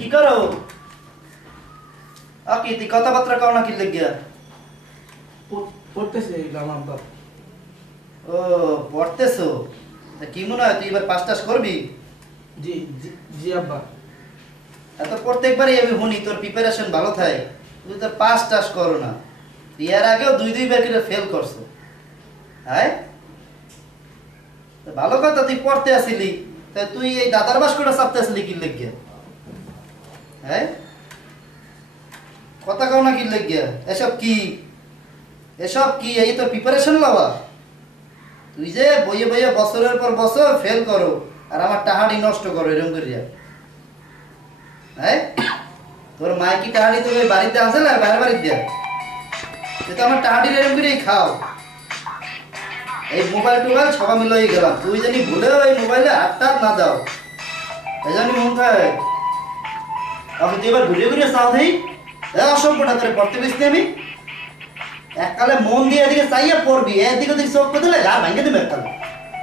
কি করো? আকি তুই কথাবার্তা কও না কি লাগিয়া? পড়তেছে আব্বা। ও পড়তেছো? তা কি মনে হয় তুই এবার পাস টাস করবি? জি জি জি আব্বা। এত প্রত্যেকবারই আমি শুনি তোর প্রিপারেশন ভালো থাকে, তুই তোর পাস টাস করো না। তুই এর আগেও দুইবার করে ফেল করছো। হ্যাঁ ভালো কথা, তুই পড়তে আসিলি, তা তুই এই দাদার বাস করে চাপতে আসলি কি লাগিয়া? হ্যাঁ কথা কও না কি লাগিয়া? এসব কি এই তো প্রিপারেশন লওয়া? তুই যে বইয়ে বইয়ে বছরের পর বছর ফেল করো আর আমার টাহাড়ি নষ্ট করো এরকম করিয়া। হ্যাঁ তোর মায় কি টাহাড়ি তো বাড়িতে আসে না বাইরে বাড়িতে দেয়? তুই তো আমার টাহাড়ি এরকম করেই খাও। এই মোবাইল টোবাইল সবাই মিলে হয়ে গেলাম, তুই জানি ভুলেও এই মোবাইলে হাতটা না দাও, এই জানি মন থাকে। আপনি তুই এবার ঘুরিয়ে ঘুরিয়ে চাও দেই অসভ্যটা করে পড়তে বেশি আমি এককালে মন দিয়ে এদিকে চাইয়া পড়বি, এদিকে তুই চোখ করে দিলে গা ভাঙে দেবে এককালে।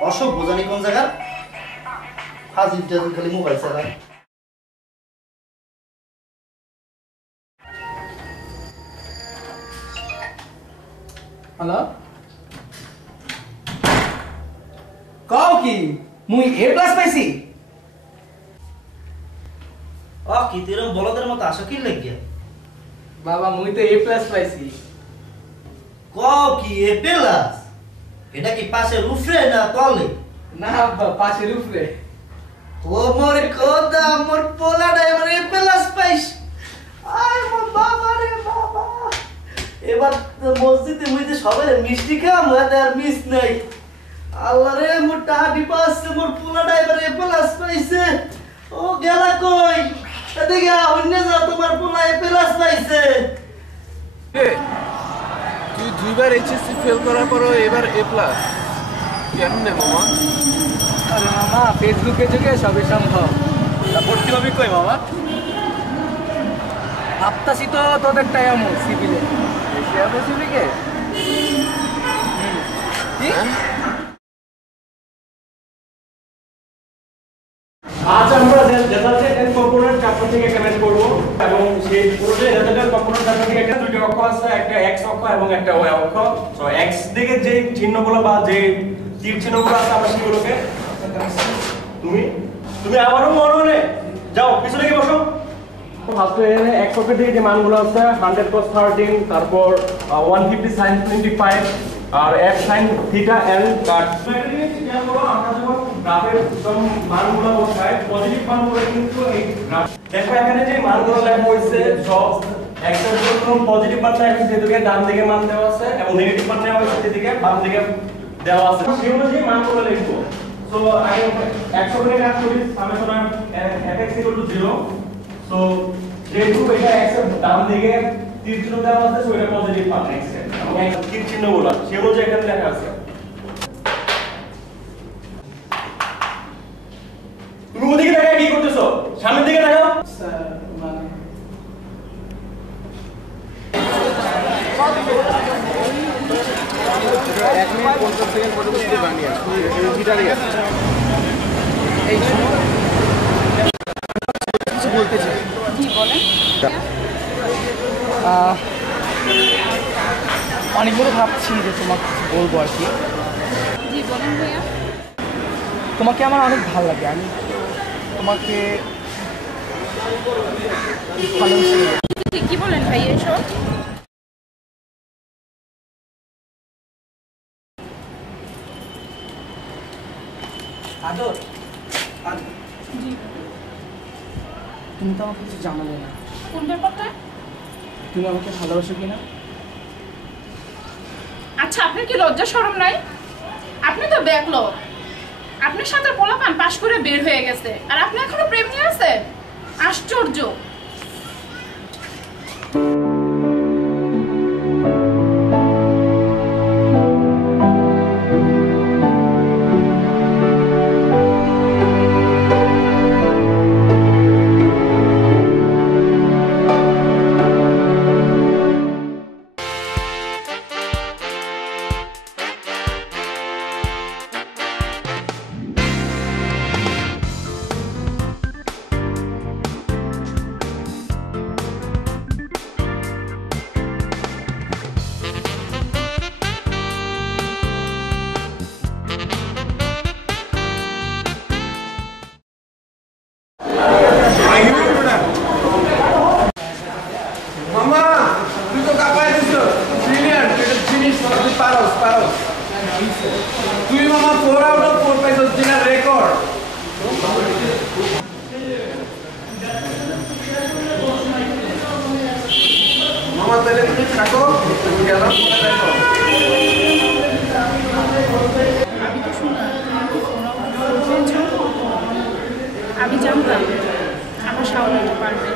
অসভ্য জানি কোন জায়গা ফাজিল টাজিল খালি মোবাইল চালায়। হ্যালো কও কি মুই এ প্লাস পাইছি? কি তুই এরকম বলদের মতো আসো কি লাগিয়া? বাবা মুই তো এ প্লাস পাইছি। কও কি এ প্লাস? এটা কি পাশের উপরে না তলে? না আব্বা পাশের উপরে। ও মোর খোদা, মোর পোলাটা এবার এ প্লাস পাইস। আয় মোর বাবা রে বাবা, এবার মসজিদে মুইতে সবাই মিষ্টি খাম আর মিস নাই। আল্লাহ রে মোর টাহাডি পাচ্ছে, মোর পোলাটা এবার এ প্লাস পাইছে। ও গেলা কই? এদিকে অন্য যা, তোমার পোলা এ প্লাস পাইছে। তুই দুইবার এইচএসসি ফেল করার পরও এবার এ প্লাস কেমনে মামা? আরে মামা ফেসবুকে যুগে সবই সম্ভব। ভর্তি হবি কই মামা? ভাবতাছি তো তোদেরটাই আমো সিভিলে। এশিয়া প্যাসিফিকে? কি? আজ আমরা ডেটাসেট কম্পোনেন্ট চ্যাপ্টার থেকে কেমেট করব এবং সেই পুরোটাই ডেটাসেট কম্পোনেন্ট চ্যাপ্টার থেকে একটা দুটো অক্ষ আছে, একটা x অক্ষ এবং একটা y অক্ষ। সো x দিকে যে চিহ্নগুলো বা যে তীর চিহ্নগুলো আছে আমরা সেগুলোকে তুমি আমারও মনে যাও পিছনে গিয়ে বসো। ফার্স্টে x অক্ষের দিকে যে মানগুলো আছে 100 cos 13, তারপর 150 sin 25 আর f sin থিটা n কাট। আমরা যখন গ্রাফের মানগুলো বসাই পজিটিভ মানগুলো কিন্তু এই গ্রাফ দেখো এখানে যে মানগুলো লেখা হয়েছে সব x এর জন্য পজিটিভ মান নেওয়া হয়েছে যেদিকে ডান দিকে মান দেওয়া আছে এবং নেগেটিভ মান নেওয়া হয়েছে যেদিকে বাম দিকে দেওয়া আছে সেই অনুযায়ী মানগুলো লিখবো। সো আগে x এর কাজ করি সামেশন fx 0। সো যেহেতু এটা x এর ডান দিকে তীর চিহ্ন দেওয়া আছে সো এটা পজিটিভ মান x এর এবং x তীর চিহ্নগুলো সেই অনুযায়ী এখানে লেখা আছে। তুমি ওদিকে তাকায় কি করতেছো? সামনের দিকে তাকাও। স্যার মানে এক মিনিট 50 সেকেন্ড পরে বুঝতে বানিয়ে গিটারই আছে। এই কিছু বলতে চাই। জি বলেন। অনেকগুলো ভাবছি যে তোমাকে কিছু বলবো আর কি। জি বলেন ভাইয়া। তোমাকে আমার অনেক ভালো লাগে, আমি তোমাকে ভালোবাসি। কি বলেন ভাই এসব? আদর জি তুমি তো আমাকে কিছু জানালে না, কোন ব্যাপারটা? তুমি আমাকে ভালোবাসো কিনা? আচ্ছা আপনার কি লজ্জা শরম নাই? আপনি তো ব্যাকলগ, আপনার সাথে পোলাপান পাশ করে বের হয়ে গেছে আর আপনি এখনো প্রেম নিয়ে আছেন? আশ্চর্য। কাপায় দিছো ব্রিলিয়ান্ট এটা জিনিস তুই পারস তুই মামা 4 আউট অফ 4 পাইছস যেটা রেকর্ড মামা তাহলে তুমি থাকো গেলাম দেখো আমি তো শুনলাম আমি জানতাম আমার শাওন এটা পারবে